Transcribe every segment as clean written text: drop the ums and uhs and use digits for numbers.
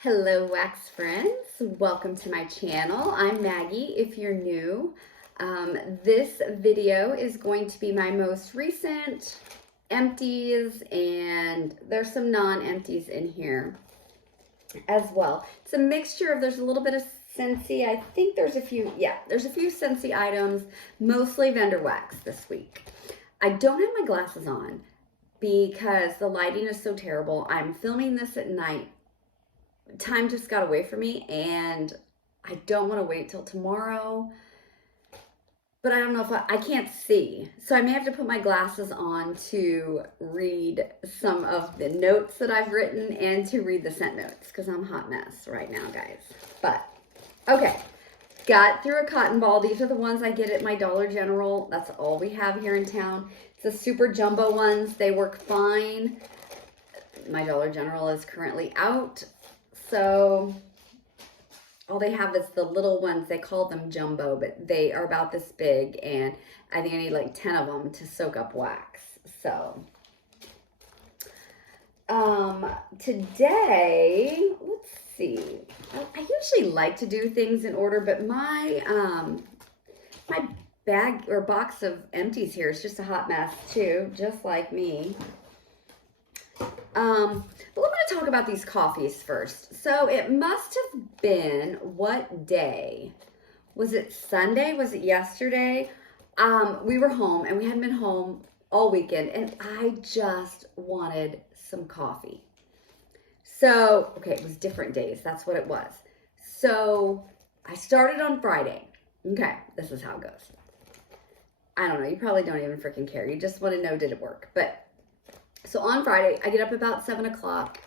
Hello, wax friends. Welcome to my channel. I'm Maggie if you're new. This video is going to be my most recent empties, and there's some non-empties in here as well. It's a mixture of, there's a little bit of Scentsy. I think there's a few Scentsy items, mostly vendor wax this week. I don't have my glasses on because the lighting is so terrible. I'm filming this at night. Time just got away from me and I don't want to wait till tomorrow, but I don't know if I can't see, so I may have to put my glasses on to read some of the notes that I've written and to read the scent notes because I'm a hot mess right now, guys. But okay, got through a cotton ball. These are the ones I get at my Dollar General. That's all we have here in town. It's the super jumbo ones. They work fine. My Dollar General is currently out, so all they have is the little ones. They call them jumbo, but they are about this big, and I think I need like 10 of them to soak up wax. So today, let's see. I usually like to do things in order, but my my bag or box of empties here is just a hot mess too, just like me. But I'm going to talk about these coffees first. So it must have been, what day? Was it Sunday? Was it yesterday? We were home and we hadn't been home all weekend, and I just wanted some coffee. So, okay, it was different days. That's what it was. So I started on Friday. Okay, this is how it goes. I don't know. You probably don't even freaking care. You just want to know, did it work? But so on Friday, I get up about 7 o'clock.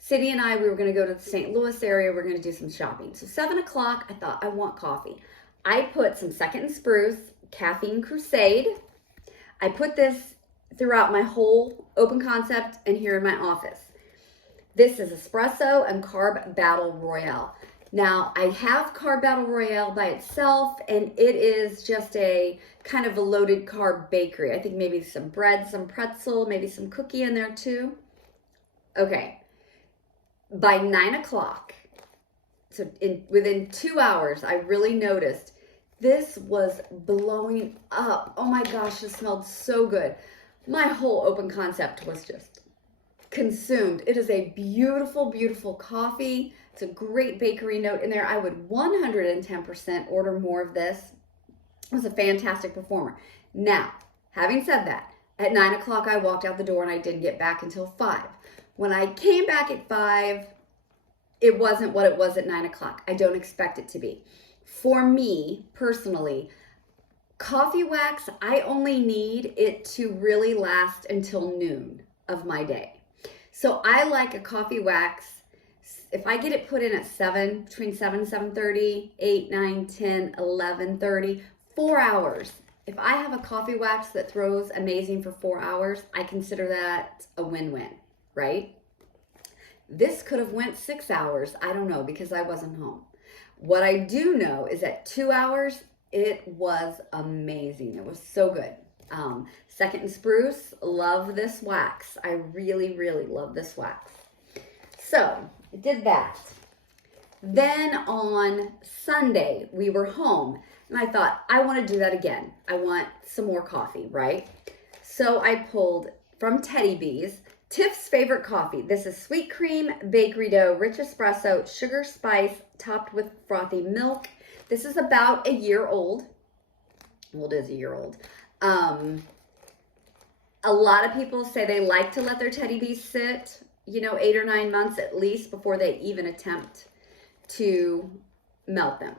Cindy and I, we were going to go to the St. Louis area. We're going to do some shopping. So 7 o'clock, I thought, I want coffee. I put some Second and Spruce Caffeine Crusade. I put this throughout my whole open concept and here in my office. This is espresso and Carb Battle Royale. Now, I have Carb Battle Royale by itself, and it is just a kind of a loaded carb bakery. I think maybe some bread, some pretzel, maybe some cookie in there too. Okay, by 9 o'clock, so within 2 hours, I really noticed this was blowing up. Oh my gosh, it smelled so good. My whole open concept was just consumed. It is a beautiful, beautiful coffee. It's a great bakery note in there. I would 110% order more of this. It was a fantastic performer. Now, having said that, at 9 o'clock, I walked out the door and I didn't get back until 5. When I came back at 5, it wasn't what it was at 9 o'clock. I don't expect it to be. For me, personally, coffee wax, I only need it to really last until noon of my day. So I like a coffee wax. If I get it put in at 7, between 7 and 7:30, 8, 9, 10, 11:30, 4 hours. If I have a coffee wax that throws amazing for 4 hours, I consider that a win-win, right? This could have went 6 hours. I don't know, because I wasn't home. What I do know is at 2 hours, it was amazing. It was so good. Second and Spruce, love this wax. I really, really love this wax. So I did that. Then on Sunday, we were home, and I thought, I want to do that again. I want some more coffee, right? So I pulled from Teddy Bees, Tiff's favorite coffee. This is sweet cream, bakery dough, rich espresso, sugar spice, topped with frothy milk. This is about a year old. Well, it is a year old. A lot of people say they like to let their Teddy Bees sit, 8 or 9 months at least before they even attempt to melt them.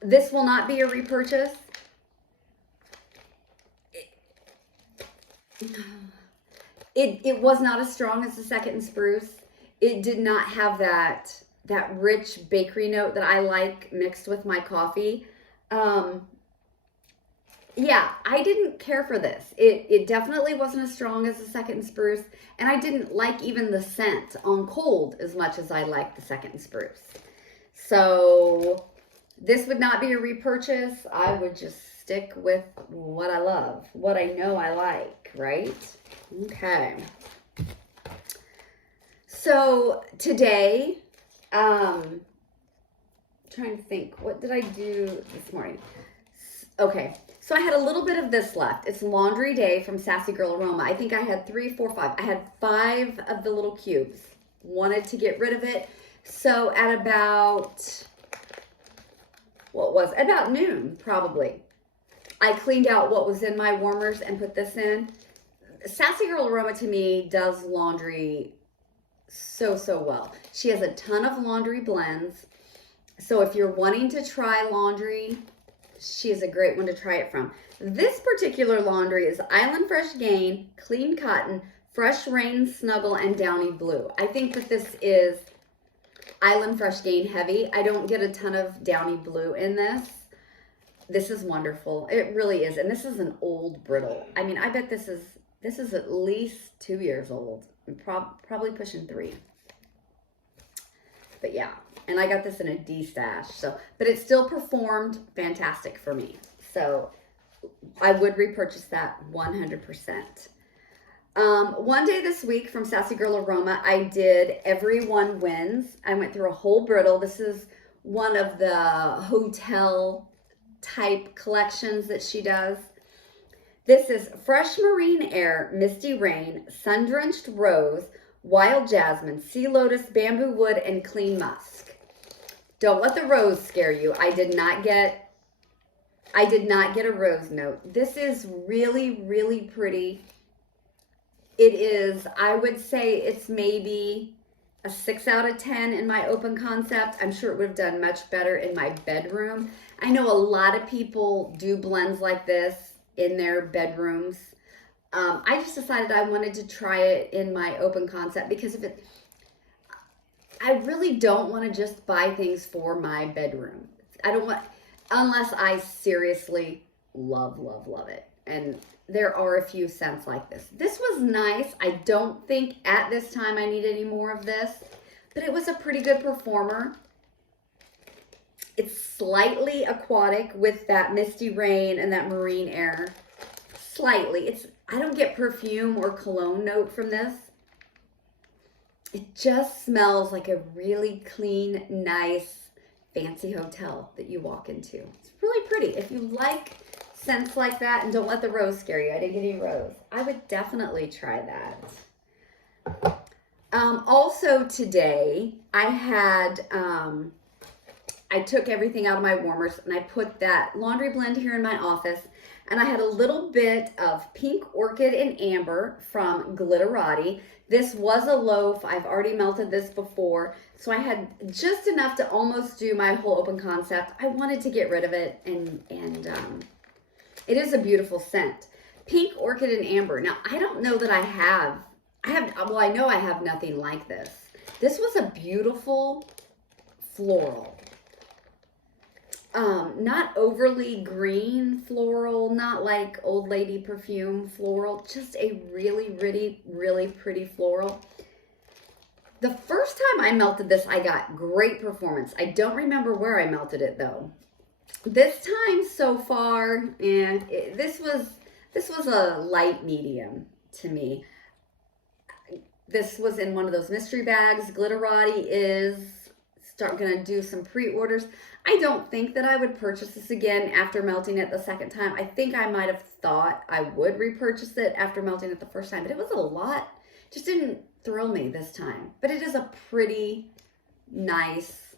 This will not be a repurchase. It was not as strong as the Second and Spruce. It did not have that rich bakery note that I like mixed with my coffee. Yeah, I didn't care for this. It definitely wasn't as strong as the Second and Spruce, and I didn't like even the scent on cold as much as I liked the Second and Spruce. So this would not be a repurchase. I would just stick with what I love, what I know I like, right? Okay. So today, trying to think, what did I do this morning? Okay, so I had a little bit of this left. It's laundry day from Sassy Girl Aroma. I think I had 3, 4, 5. I had 5 of the little cubes. Wanted to get rid of it. So at about, about noon, probably, I cleaned out what was in my warmers and put this in. Sassy Girl Aroma to me does laundry so well. She has a ton of laundry blends. So if you're wanting to try laundry, she is a great one to try it from. This particular laundry is Island Fresh Gain, Clean Cotton, Fresh Rain Snuggle, and Downy Blue. I think that this is Island Fresh Gain heavy. I don't get a ton of Downy Blue in this. This is wonderful. It really is. And this is an old brittle. I mean, I bet this is at least 2 years old. Probably pushing 3. But yeah, and I got this in a D stash. So, but it still performed fantastic for me. So I would repurchase that 100%. One day this week from Sassy Girl Aroma, I did Everyone Wins. I went through a whole brittle. This is one of the hotel type collections that she does. This is Fresh Marine Air, Misty Rain, Sun Drenched Rose, Wild Jasmine, Sea Lotus, Bamboo Wood, and Clean Musk. Don't let the rose scare you. I did not get a rose note. This is really pretty. It is, I would say it's maybe a 6 out of 10 in my open concept. I'm sure it would have done much better in my bedroom. I know a lot of people do blends like this in their bedrooms. I just decided I wanted to try it in my open concept because I really don't want to just buy things for my bedroom. I don't want, unless I seriously love it. And there are a few scents like this. This was nice. I don't think at this time I need any more of this, but it was a pretty good performer. It's slightly aquatic with that Misty Rain and that Marine Air. Slightly. I don't get perfume or cologne note from this. It just smells like a really clean, nice, fancy hotel that you walk into. It's really pretty. If you like scents like that and don't let the rose scare you, I didn't get any rose, I would definitely try that. Also today, I had, I took everything out of my warmers and I put that laundry blend here in my office, and I had a little bit of Pink Orchid and Amber from Glitterati. This was a loaf. I've already melted this before, so I had just enough to almost do my whole open concept. I wanted to get rid of it, and it is a beautiful scent. Pink Orchid and Amber. Now, I don't know that well, I know I have nothing like this. This was a beautiful floral. Not overly green floral, not like old lady perfume floral, just a really pretty floral. The first time I melted this, I got great performance. I don't remember where I melted it though. This time so far, and this was a light medium to me. This was in one of those mystery bags. Glitterati is gonna do some pre-orders. I don't think that I would purchase this again after melting it the second time. I think I might have thought I would repurchase it after melting it the first time, but it was a lot. Just didn't thrill me this time. But it is a pretty nice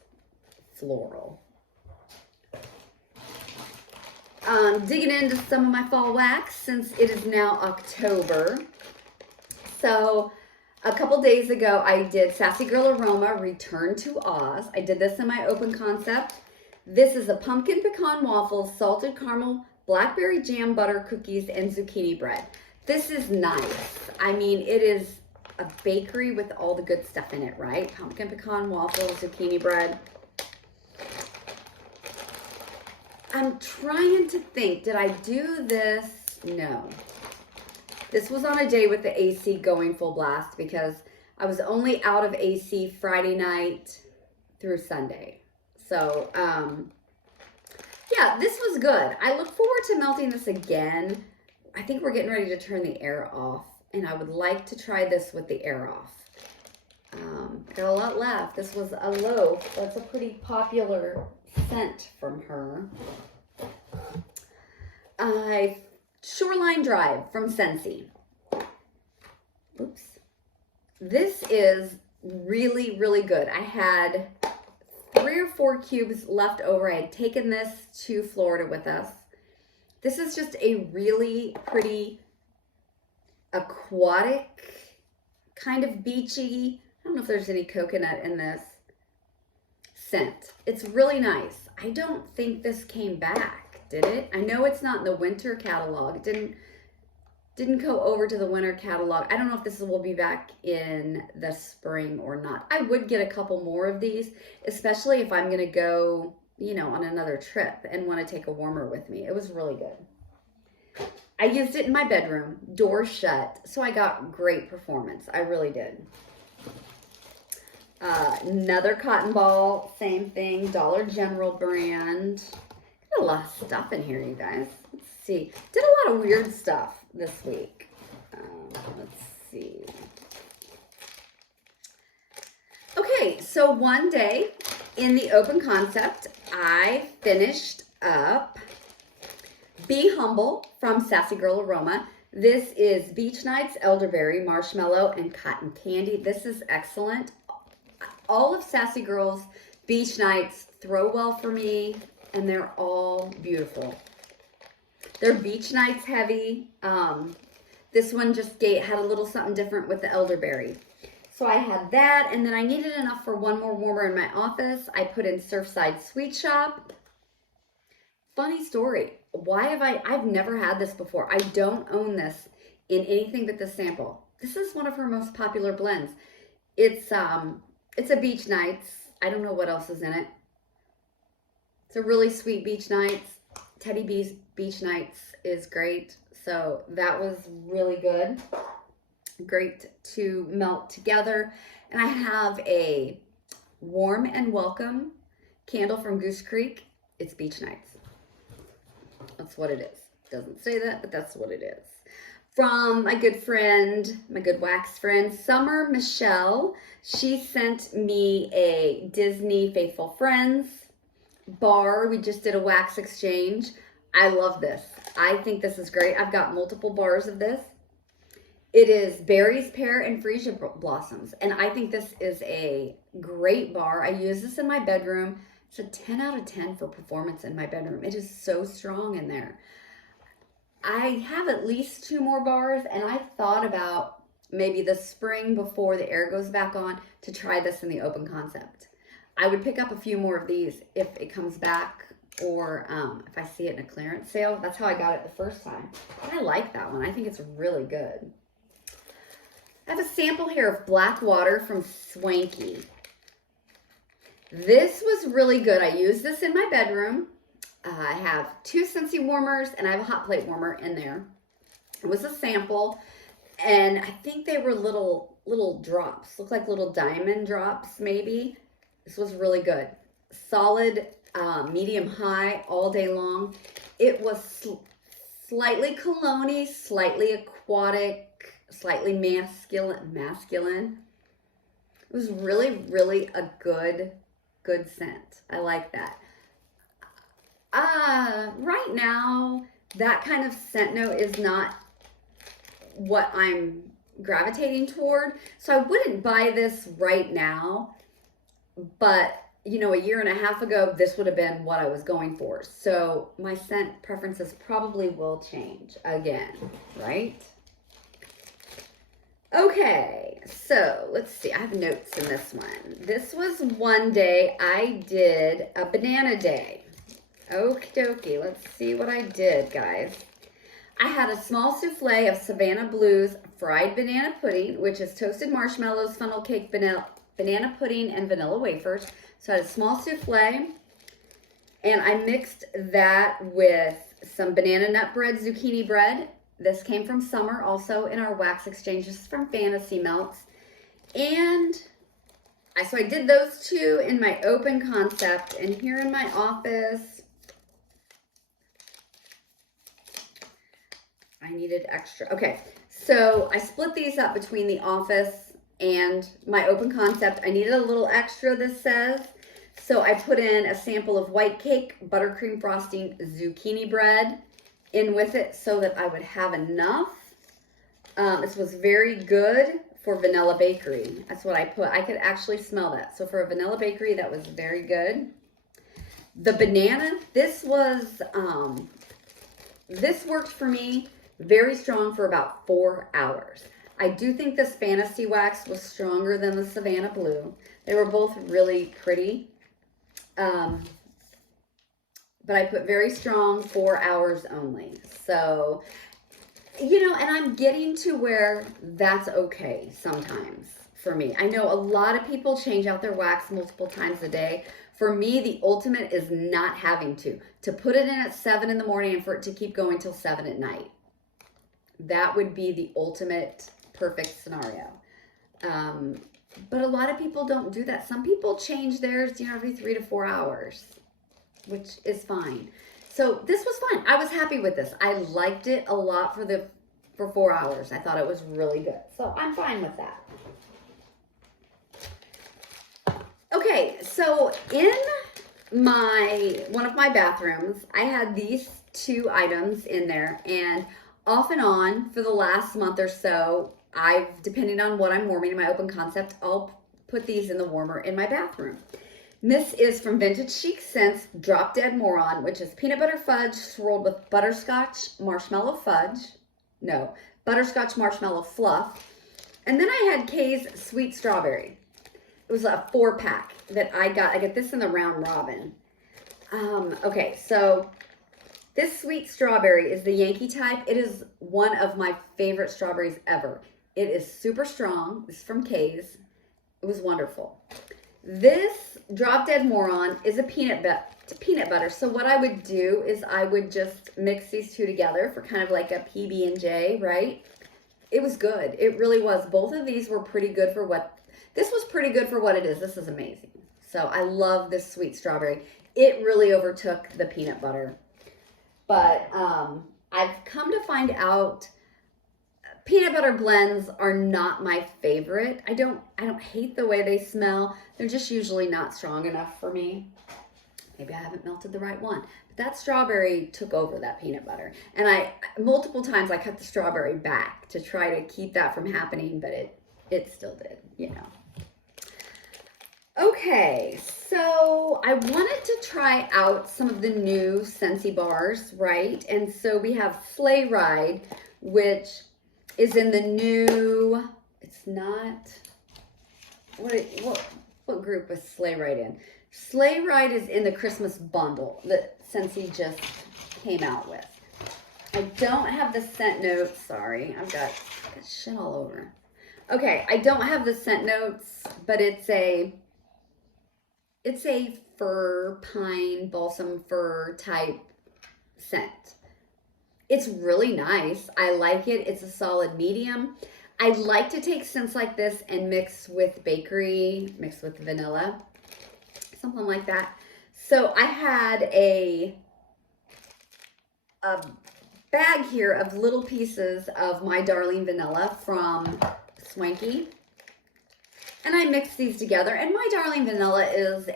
floral. Digging into some of my fall wax since it is now October. So a couple days ago, I did Sassy Girl Aroma Return to Oz. I did this in my open concept. This is a pumpkin pecan waffles, salted caramel, blackberry jam butter cookies, and zucchini bread. This is nice. I mean, it is a bakery with all the good stuff in it, right? Pumpkin pecan waffles, zucchini bread. I'm trying to think, did I do this? No. This was on a day with the AC going full blast because I was only out of AC Friday night through Sunday. So, yeah, this was good. I look forward to melting this again. I think we're getting ready to turn the air off, and I would like to try this with the air off. I got a lot left. This was a loaf. That's a pretty popular scent from her. Shoreline Drive from Scentsy. Oops. This is really, really good. I had 3 or 4 cubes left over. I had taken this to Florida with us. This is just a really pretty aquatic, kind of beachy. I don't know if there's any coconut in this scent. It's really nice. I don't think this came back, did it? I know it's not in the winter catalog. It didn't go over to the winter catalog. I don't know if this will be back in the spring or not. I would get a couple more of these, especially if I'm gonna go, you know, on another trip and want to take a warmer with me. It was really good. I used it in my bedroom, door shut, so I got great performance. I really did. Another cotton ball, same thing, Dollar General brand. Got a lot of stuff in here, you guys. Let's see. Did a lot of weird stuff this week. Let's see. Okay, so one day in the open concept, I finished up Be Humble from Sassy Girl Aroma. This is Beach Nights, Elderberry, Marshmallow, and Cotton Candy. This is excellent. All of Sassy Girl's Beach Nights throw well for me, and they're all beautiful. They're Beach Nights heavy. This one just had a little something different with the elderberry. So I had that, and then I needed enough for one more warmer in my office. I put in Surfside Sweet Shop. Funny story. I've never had this before. I don't own this in anything but the sample. This is one of her most popular blends. It's a Beach Nights. I don't know what else is in it. It's a really sweet Beach Nights. Teddy B's Beach Nights is great. So that was really good. Great to melt together. And I have a Warm and Welcome candle from Goose Creek. It's Beach Nights. That's what it is. Doesn't say that, but that's what it is. From my good friend, my good wax friend, Summer Michelle. She sent me a Disney Faithful Friends bar. We just did a wax exchange. I love this. I think this is great. I've got multiple bars of this. It is berries, pear, and freesia blossoms. And I think this is a great bar. I use this in my bedroom. It's a 10 out of 10 for performance in my bedroom. It is so strong in there. I have at least 2 more bars, and I thought about maybe the spring before the air goes back on to try this in the open concept. I would pick up a few more of these if it comes back, or if I see it in a clearance sale. That's how I got it the first time. And I like that one. I think it's really good. I have a sample here of Black Water from Swanky. This was really good. I used this in my bedroom. I have 2 Scentsy warmers, and I have a hot plate warmer in there. It was a sample, and I think they were little drops. Look like little diamond drops, maybe. This was really good. Solid, medium high all day long. It was slightly cologne-y, slightly aquatic, slightly masculine. It was really, really a good scent. I like that. Right now, that kind of scent note is not what I'm gravitating toward. So I wouldn't buy this right now, but you know, a year and a half ago, this would have been what I was going for. So my scent preferences probably will change again, right? Okay, so let's see. I have notes in this one. This was one day I did a banana day. Okie dokie, let's see what I did, guys. I had a small souffle of Savannah Blues fried banana pudding, which is toasted marshmallows, funnel cake, banana pudding, and vanilla wafers. So I had a small souffle, and I mixed that with some banana nut bread, zucchini bread. This came from Summer, also in our wax exchange. This is from Fantasy Melts. And so I did those 2 in my open concept, and here in my office, I needed extra. Okay, so I split these up between the office and my open concept. I needed a little extra, this says. So I put in a sample of white cake, buttercream frosting, zucchini bread in with it so that I would have enough. This was very good for vanilla bakery. That's what I put. I could actually smell that. So for a vanilla bakery, that was very good. The banana, this worked for me very strong for about 4 hours. I do think this Fantasy Wax was stronger than the Savannah Blue. They were both really pretty. But I put very strong 4 hours only. So, you know, and I'm getting to where that's okay sometimes for me. I know a lot of people change out their wax multiple times a day. For me, the ultimate is not having to put it in at 7 in the morning and for it to keep going till 7 at night. That would be the ultimate perfect scenario. But a lot of people don't do that. Some people change theirs, you know, every 3 to 4 hours, which is fine. So this was fun. I was happy with this. I liked it a lot for 4 hours. I thought it was really good. So I'm fine with that. Okay, so in one of my bathrooms, I had these 2 items in there, and off and on for the last month or so, depending on what I'm warming in my open concept, I'll put these in the warmer in my bathroom. This is from Vintage Chic Scents Drop Dead Moron, which is peanut butter fudge swirled with butterscotch marshmallow fluff. And then I had Kay's Sweet Strawberry. It was a 4-pack that I got. I get this in the round robin. Okay, so this Sweet Strawberry is the Yankee type. It is one of my favorite strawberries ever. It is super strong. This is from Kay's. It was wonderful. This Drop Dead Moron is a peanut butter. So what I would do is I would just mix these 2 together for kind of like a PB&J, right? It was good. It really was. Both of these were pretty good for this was pretty good for what it is. This is amazing. So I love this Sweet Strawberry. It really overtook the peanut butter. But I've come to find out peanut butter blends are not my favorite. I don't hate the way they smell. They're just usually not strong enough for me. Maybe I haven't melted the right one. But that strawberry took over that peanut butter. And multiple times I cut the strawberry back to try to keep that from happening, but it still did, you know. Okay, so I wanted to try out some of the new Scentsy bars, right? And so we have Sleigh Ride, which is in the new, it's not, what group was Sleigh Ride in? Sleigh Ride is in the Christmas bundle that Scentsy just came out with. I don't have the scent notes, sorry. I've got shit all over. Okay, I don't have the scent notes, but it's a fir, pine, balsam fir type scent. It's really nice. I like it. It's a solid medium. I like to take scents like this and mix with bakery, mix with vanilla, something like that. So I had a bag here of little pieces of My Darling Vanilla from Swanky. And I mixed these together. And My Darling Vanilla is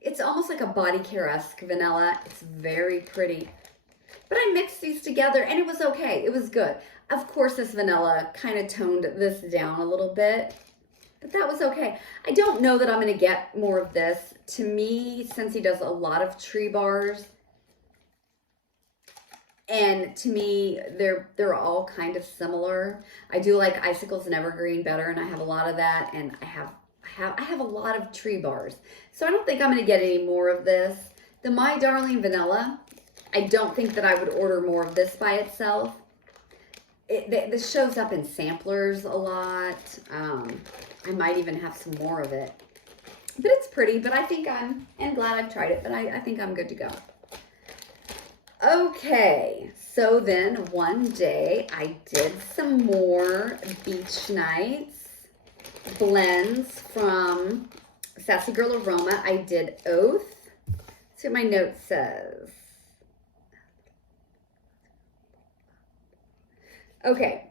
it's almost like a body care-esque vanilla. It's very pretty. But I mixed these together and it was okay. It was good. Of course, this vanilla kind of toned this down a little bit, but that was okay. I don't know that I'm going to get more of this. To me, Scentsy does a lot of tree bars. And to me, they're all kind of similar. I do like Icicles and Evergreen better, and I have a lot of that, and I have a lot of tree bars. So I don't think I'm going to get any more of this. The My Darling Vanilla, I don't think that I would order more of this by itself. This shows up in samplers a lot. I might even have some more of it. But it's pretty, but I think I'm glad I've tried it, but I think I'm good to go. Okay, so then one day I did some more beach nights blends from Sassy Girl Aroma. I did Oath. Let's see what my note says. Okay.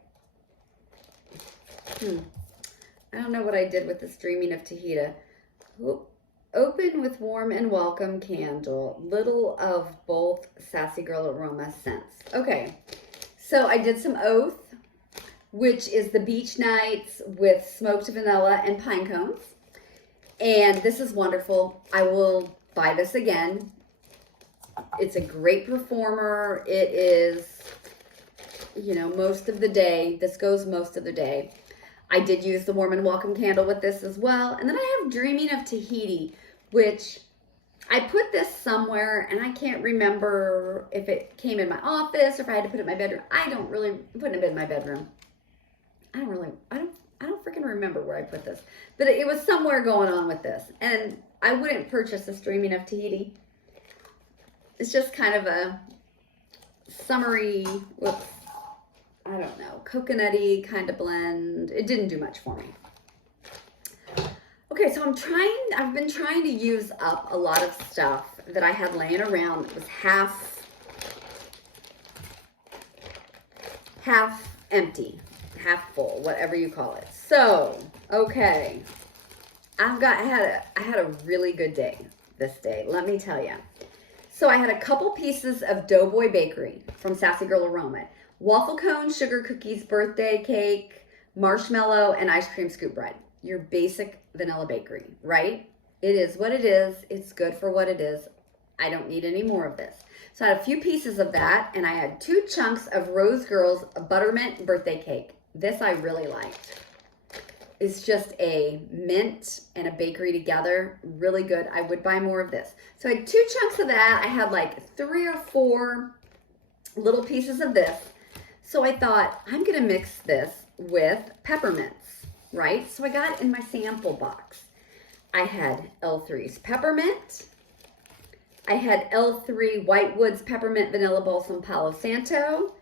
I don't know what I did with this Dreaming of Tahiti. Open with warm and welcome candle. Little of both Sassy Girl Aroma scents. Okay, so I did some Oath, which is the beach nights with smoked vanilla and pine cones. And this is wonderful. I will buy this again. It's a great performer. It is, you know, most of the day. This goes most of the day. I did use the warm and welcome candle with this as well. And then I have Dreaming of Tahiti, which I put this somewhere and I can't remember if it came in my office or if I had to put it in my bedroom. I don't really put it in my bedroom. I don't freaking remember where I put this, but it was somewhere going on with this. And I wouldn't purchase this Dreaming of Tahiti. It's just kind of a summery, whoops, I don't know, coconutty kind of blend. It didn't do much for me. Okay, so I've been trying to use up a lot of stuff that I had laying around that was half empty, half full, whatever you call it. So, okay, I had a really good day this day, let me tell you. So I had a couple pieces of Doughboy Bakery from Sassy Girl Aroma. Waffle cone, sugar cookies, birthday cake, marshmallow, and ice cream scoop bread. Your basic vanilla bakery, right? It is what it is. It's good for what it is. I don't need any more of this. So I had a few pieces of that, and I had 2 chunks of Rose Girls Buttermint birthday cake. This I really liked. It's just a mint and a bakery together. Really good. I would buy more of this. So I had 2 chunks of that. I had like 3 or 4 little pieces of this. So I thought, I'm going to mix this with peppermints, right? So I got in my sample box. I had L3's peppermint. I had L3 Whitewoods Peppermint Vanilla Balsam Palo Santo.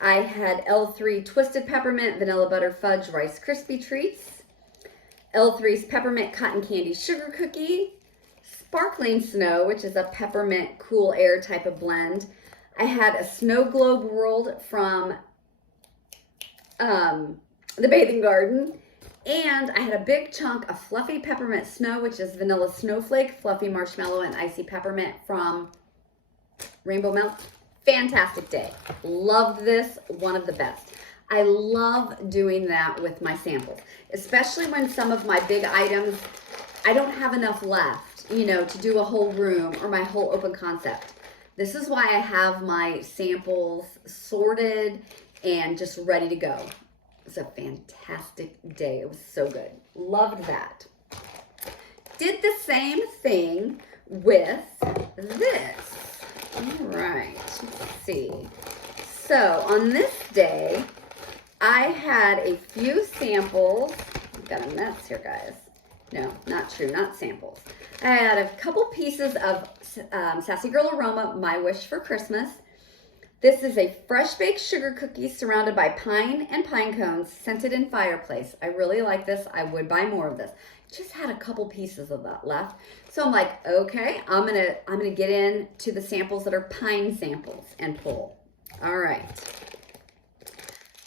I had L3 Twisted Peppermint Vanilla Butter Fudge Rice Krispie Treats. L3's Peppermint Cotton Candy Sugar Cookie. Sparkling Snow, which is a peppermint cool air type of blend. I had a Snow Globe World from the Bathing Garden. And I had a big chunk of Fluffy Peppermint Snow, which is Vanilla Snowflake, Fluffy Marshmallow, and Icy Peppermint from Rainbow Melt. Fantastic day. Loved this. One of the best. I love doing that with my samples, especially when some of my big items, I don't have enough left, you know, to do a whole room or my whole open concept. This is why I have my samples sorted and just ready to go. It was a fantastic day. It was so good. Loved that. Did the same thing with this. All right, let's see. So on this day, I had a few samples. I've got a mess here, guys. No, not true, not samples. I had a couple pieces of Sassy Girl Aroma, My Wish for Christmas. This is a fresh baked sugar cookie surrounded by pine and pine cones, scented in fireplace. I really like this. I would buy more of this. Just had a couple pieces of that left. So I'm like, okay, I'm gonna get into the samples that are pine samples and pull. All right.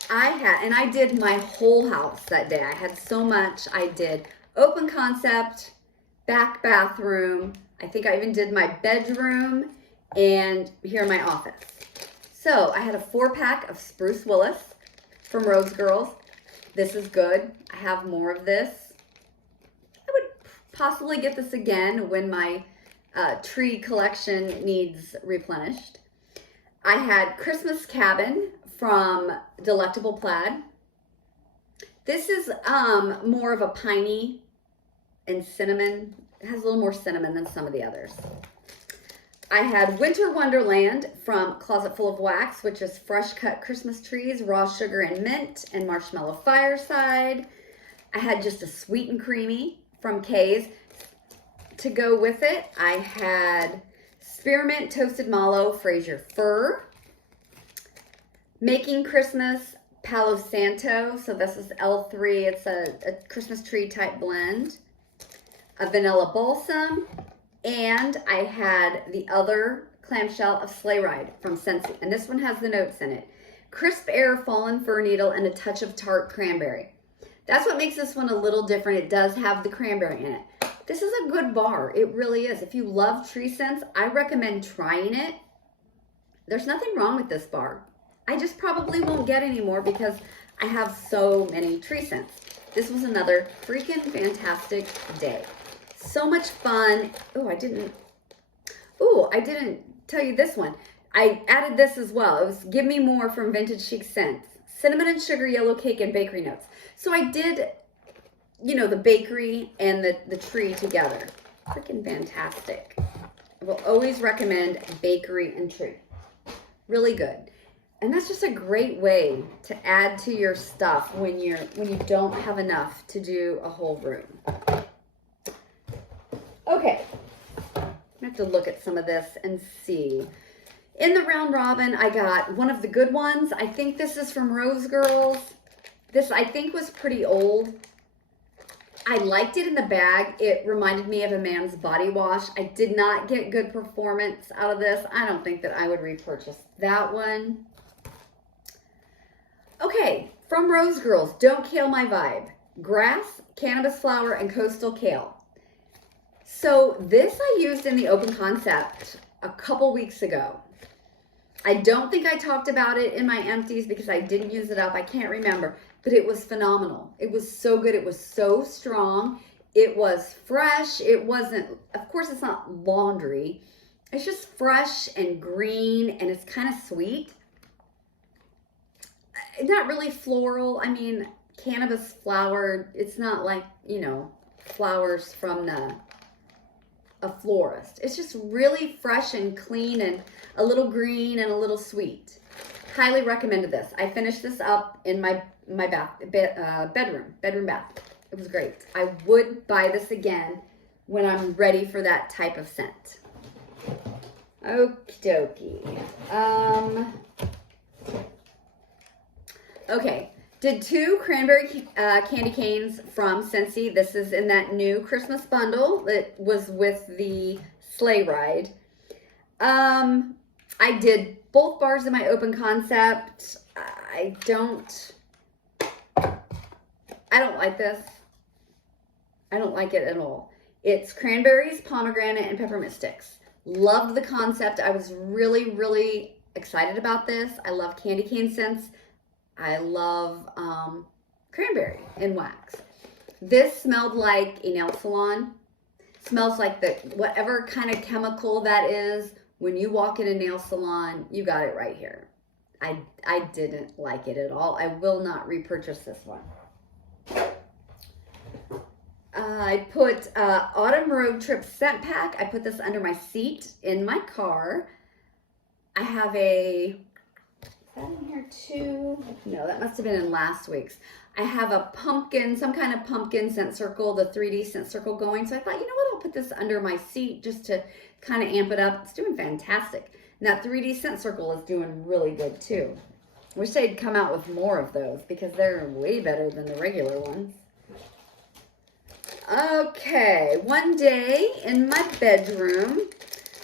I did my whole house that day. I had so much. I did open concept, back bathroom. I think I even did my bedroom and here in my office. So I had a 4-pack of Spruce Willis from Rose Girls. This is good. I have more of this. I would possibly get this again when my tree collection needs replenished. I had Christmas Cabin from Delectable Plaid. This is more of a piney and cinnamon. It has a little more cinnamon than some of the others. I had Winter Wonderland from Closet Full of Wax, which is fresh cut Christmas trees, raw sugar and mint, and marshmallow fireside. I had just a sweet and creamy from Kay's. To go with it, I had Spearmint Toasted Mallow Fraser Fir. Making Christmas Palo Santo. So this is L3. It's a Christmas tree type blend. A Vanilla Balsam. And I had the other clamshell of Sleigh Ride from Scentsy. And this one has the notes in it. Crisp air, fallen fir needle, and a touch of tart cranberry. That's what makes this one a little different. It does have the cranberry in it. This is a good bar. It really is. If you love tree scents, I recommend trying it. There's nothing wrong with this bar. I just probably won't get any more because I have so many tree scents. This was another freaking fantastic day. So much fun. I didn't tell you this one. I added this as well. It was Give Me More from Vintage Chic Scents. Cinnamon and sugar, yellow cake, and bakery notes. So I did, the bakery and the tree together. Freaking fantastic. I will always recommend bakery and tree. Really good. And that's just a great way to add to your stuff when you don't have enough to do a whole room. Okay. I have to look at some of this and see. In the round robin, I got one of the good ones. I think this is from Rose Girls. This, I think, was pretty old. I liked it in the bag. It reminded me of a man's body wash. I did not get good performance out of this. I don't think that I would repurchase that one. Okay, from Rose Girls, Don't Kill My Vibe. Grass, cannabis flower, and coastal kale. So this I used in the open concept a couple weeks ago. I don't think I talked about it in my empties because I didn't use it up. I can't remember, but it was phenomenal. It was so good. It was so strong. It was fresh. It wasn't, of course, it's not laundry. It's just fresh and green, and it's kind of sweet. Not really floral. I mean, cannabis flower, it's not like, flowers from a florist. It's just really fresh and clean and a little green and a little sweet. Highly recommended this. I finished this up in my bedroom bath. It was great. I would buy this again when I'm ready for that type of scent. Okie dokie. Okay. Did 2 cranberry candy canes from Scentsy. This is in that new Christmas bundle that was with the sleigh ride. I did both bars in my open concept. I don't like this. I don't like it at all. It's cranberries, pomegranate, and peppermint sticks. Loved the concept. I was really, really excited about this. I love candy cane scents. I love cranberry in wax. This smelled like a nail salon. Smells like whatever kind of chemical that is. When you walk in a nail salon, you got it right here. I didn't like it at all. I will not repurchase this one. I put Autumn Road Trip Scent Pack. I put this under my seat in my car. I have is that in here too? No, that must have been in last week's. I have a pumpkin, some kind of pumpkin scent circle, the 3D scent circle going. So I thought, you know what, I'll put this under my seat just to kind of amp it up. It's doing fantastic. And that 3D scent circle is doing really good too. Wish they'd come out with more of those because they're way better than the regular ones. Okay, one day in my bedroom,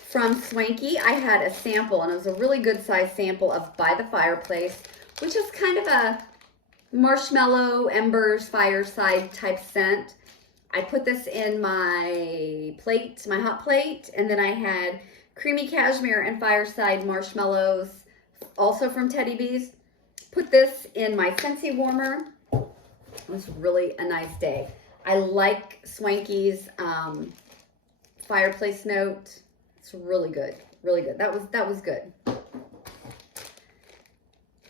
from Swanky, I had a sample, and it was a really good size sample of By the Fireplace, which is kind of a marshmallow, embers, fireside type scent. I put this in my plate, my hot plate, and then I had creamy cashmere and fireside marshmallows, also from Teddy Bees. Put this in my Scentsy warmer. It was really a nice day. I like Swanky's fireplace note. It's really good, really good. That was good.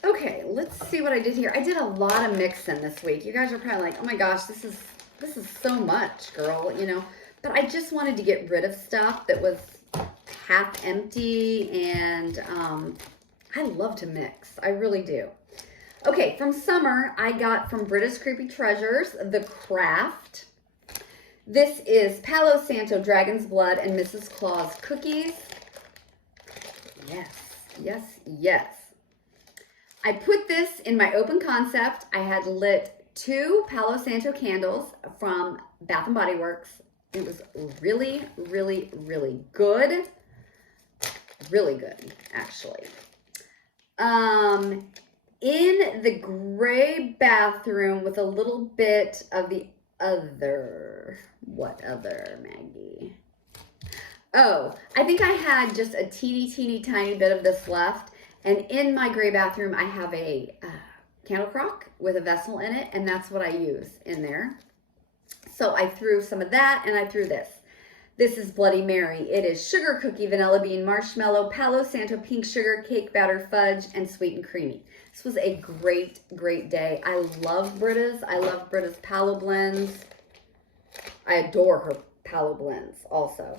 Okay, let's see what I did here. I did a lot of mixing this week. You guys are probably like, oh my gosh, this is so much, girl, But I just wanted to get rid of stuff that was half empty, and I love to mix. I really do. Okay, from summer, I got from Brita's Creepy Treasures, The Craft. This is Palo Santo Dragon's Blood and Mrs. Claus cookies. Yes, yes, yes. I put this in my open concept. I had lit 2 Palo Santo candles from Bath & Body Works. It was really, really, really good. Really good, actually. in the gray bathroom with a little bit of the other. What other, Maggie? Oh, I think I had just a teeny tiny bit of this left. And in my gray bathroom, I have a candle crock with a vessel in it, and that's what I use in there. So I threw some of that, and I threw this. This is Bloody Mary. It is sugar cookie, vanilla bean, marshmallow, Palo Santo, pink sugar, cake batter, fudge, and sweet and creamy. This was a great, great day. I love Britta's. I love Britta's Palo blends. I adore her Palo blends also.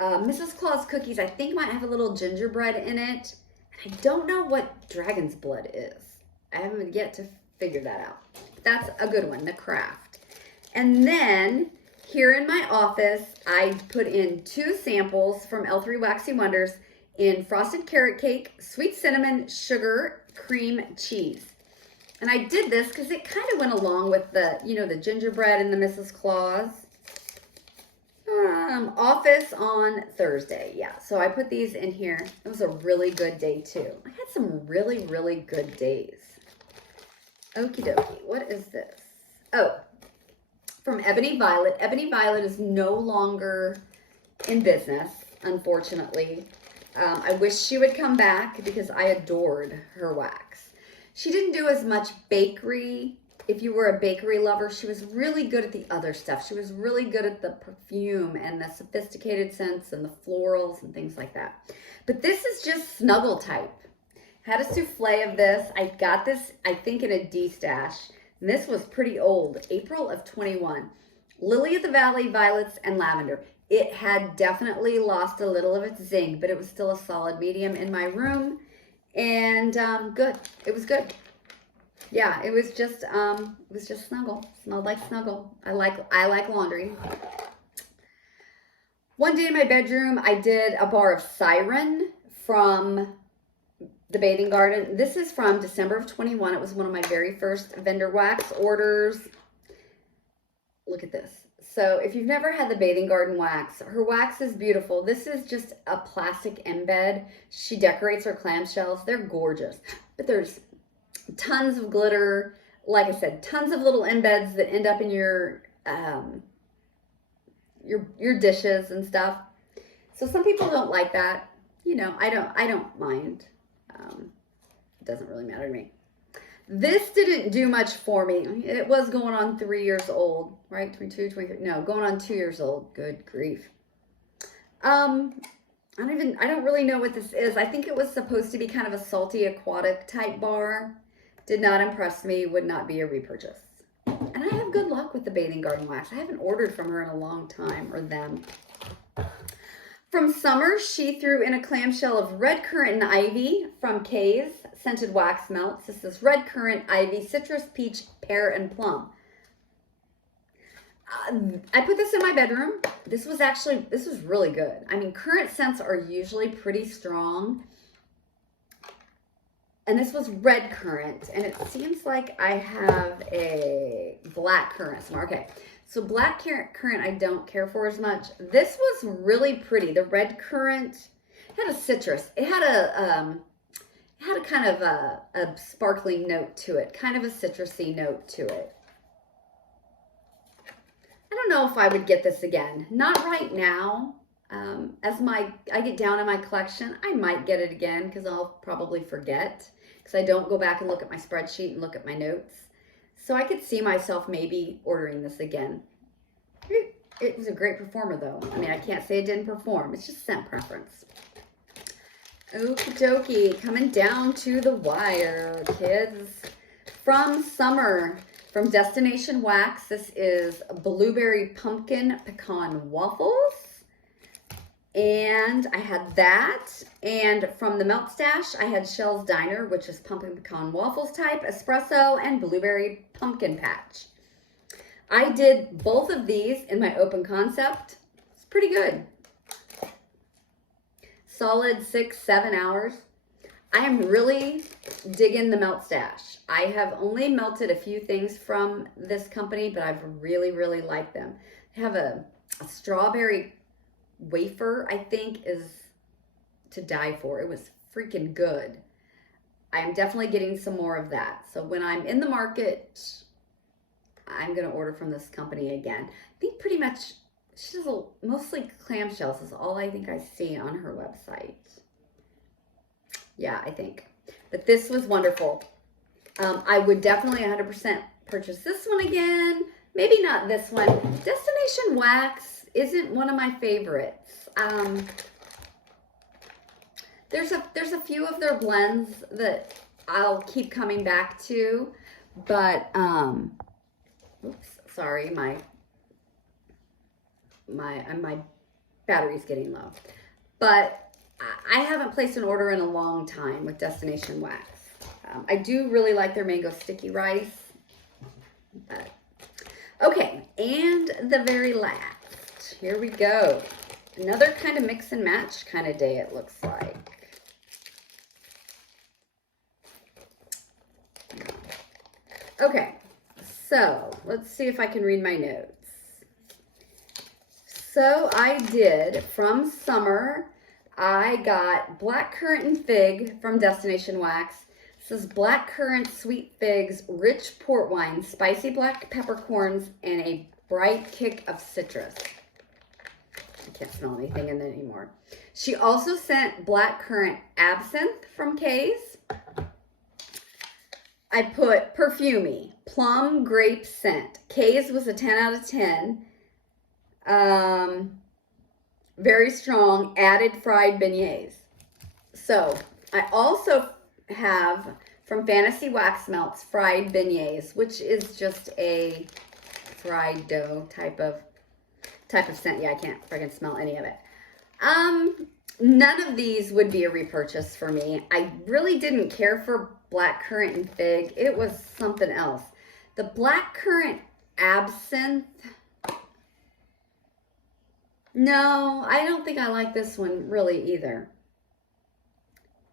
Mrs. Claus cookies, I think might have a little gingerbread in it. I don't know what dragon's blood is. I haven't yet to figure that out. That's a good one, the craft. And then here in my office, I put in 2 samples from L3 Waxy Wonders in frosted carrot cake, sweet cinnamon, sugar, cream, cheese. And I did this because it kind of went along with the, you know, the gingerbread and the Mrs. Claus. Office on Thursday. Yeah, so I put these in here. It was a really good day too. I had some really, really good days. Okie dokie. What is this? Oh, from Ebony Violet. Ebony Violet is no longer in business, unfortunately. I wish she would come back because I adored her wax. She didn't do as much bakery. If you were a bakery lover, she was really good at the other stuff. She was really good at the perfume and the sophisticated scents and the florals and things like that. But this is just snuggle type. Had a souffle of this. I got this, I think, in a D-stash. And this was pretty old, April of 21. Lily of the Valley, violets, and lavender. It had definitely lost a little of its zing, but it was still a solid medium in my room. And good. It was good. Yeah, it was just snuggle. Smelled like snuggle. I like laundry. One day in my bedroom, I did a bar of Siren from the Bathing Garden. This is from December of 21. It was one of my very first vendor wax orders. Look at this. So if you've never had the Bathing Garden wax, her wax is beautiful. This is just a plastic embed. She decorates her clamshells. They're gorgeous. But there's tons of glitter. Like I said, tons of little embeds that end up in your dishes and stuff. So some people don't like that. You know, I don't mind. It doesn't really matter to me. This didn't do much for me. It was going on 3 years old, right? 22, 23, no, going on 2 years old. Good grief. I don't really know what this is. I think it was supposed to be kind of a salty aquatic type bar. Did not impress me, would not be a repurchase. And I have good luck with the Bathing Garden wax. I haven't ordered from her in a long time, or them. From Summer, she threw in a clamshell of red currant and ivy from Kay's scented wax melts. This is red currant, ivy, citrus, peach, pear, and plum. I put this in my bedroom. This was really good. I mean, currant scents are usually pretty strong. And this was red currant. And it seems like I have a black currant somewhere. Okay, so black currant I don't care for as much. This was really pretty. The red currant had a citrus. It had a kind of a sparkling note to it. Kind of a citrusy note to it. I don't know if I would get this again. Not right now. As I get down in my collection, I might get it again because I'll probably forget because I don't go back and look at my spreadsheet and look at my notes. So I could see myself maybe ordering this again. It was a great performer though. I mean, I can't say it didn't perform. It's just scent preference. Okie dokie, coming down to the wire, kids. From Summer. From Destination Wax, this is Blueberry Pumpkin Pecan Waffles. And I had that. And from the Melt Stash, I had Shell's Diner, which is Pumpkin Pecan Waffles type, Espresso, and Blueberry Pumpkin Patch. I did both of these in my open concept. It's pretty good. Solid 6-7 hours. I am really digging the Melt Stash. I have only melted a few things from this company, but I've really, really liked them. They have a strawberry wafer, I think, is to die for. It was freaking good. I'm definitely getting some more of that. So when I'm in the market, I'm going to order from this company again. I think pretty much she does mostly clamshells is all I think I see on her website. Yeah, I think. But this was wonderful. I would definitely 100% purchase this one again. Maybe not this one. Destination Wax isn't one of my favorites. There's a few of their blends that I'll keep coming back to, but oops, sorry, my battery's getting low. But I haven't placed an order in a long time with Destination Wax. I do really like their mango sticky rice. But, okay, and the very last. Here we go. Another kind of mix and match kind of day it looks like. Okay, so let's see if I can read my notes. So I did, from summer, I got blackcurrant and fig from Destination Wax. This is blackcurrant, sweet figs, rich port wine, spicy black peppercorns, and a bright kick of citrus. I can't smell anything in there anymore. She also sent blackcurrant absinthe from Kay's. I put perfumey, plum grape scent. Kay's was a 10 out of 10. Very strong, added fried beignets. So I also have from Fantasy Wax Melts fried beignets, which is just a fried dough type of scent. Yeah, I can't freaking smell any of it. None of these would be a repurchase for me. I really didn't care for blackcurrant and fig. It was something else. The blackcurrant absinthe, no, I don't think I like this one really either.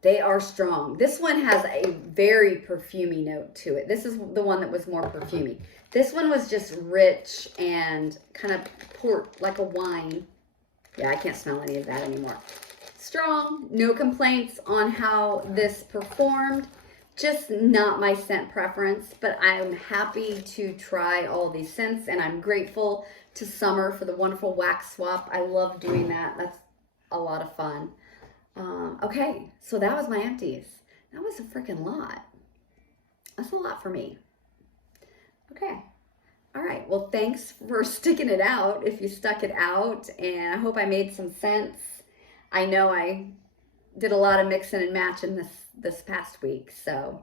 They are strong. This one has a very perfumey note to it. This is the one that was more perfumey. This one was just rich and kind of port, like a wine. Yeah, I can't smell any of that anymore. Strong, no complaints on how this performed. Just not my scent preference, but I'm happy to try all these scents, and I'm grateful to Summer for the wonderful wax swap. I love doing that. That's a lot of fun. Okay, so that was my empties. That was a freaking lot. That's a lot for me. Okay. All right. Well, thanks for sticking it out if you stuck it out, and I hope I made some sense. I know I did a lot of mixing and matching this past week. So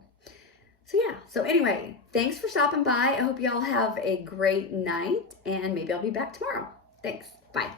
yeah. So anyway, thanks for stopping by. I hope y'all have a great night, and maybe I'll be back tomorrow. Thanks. Bye.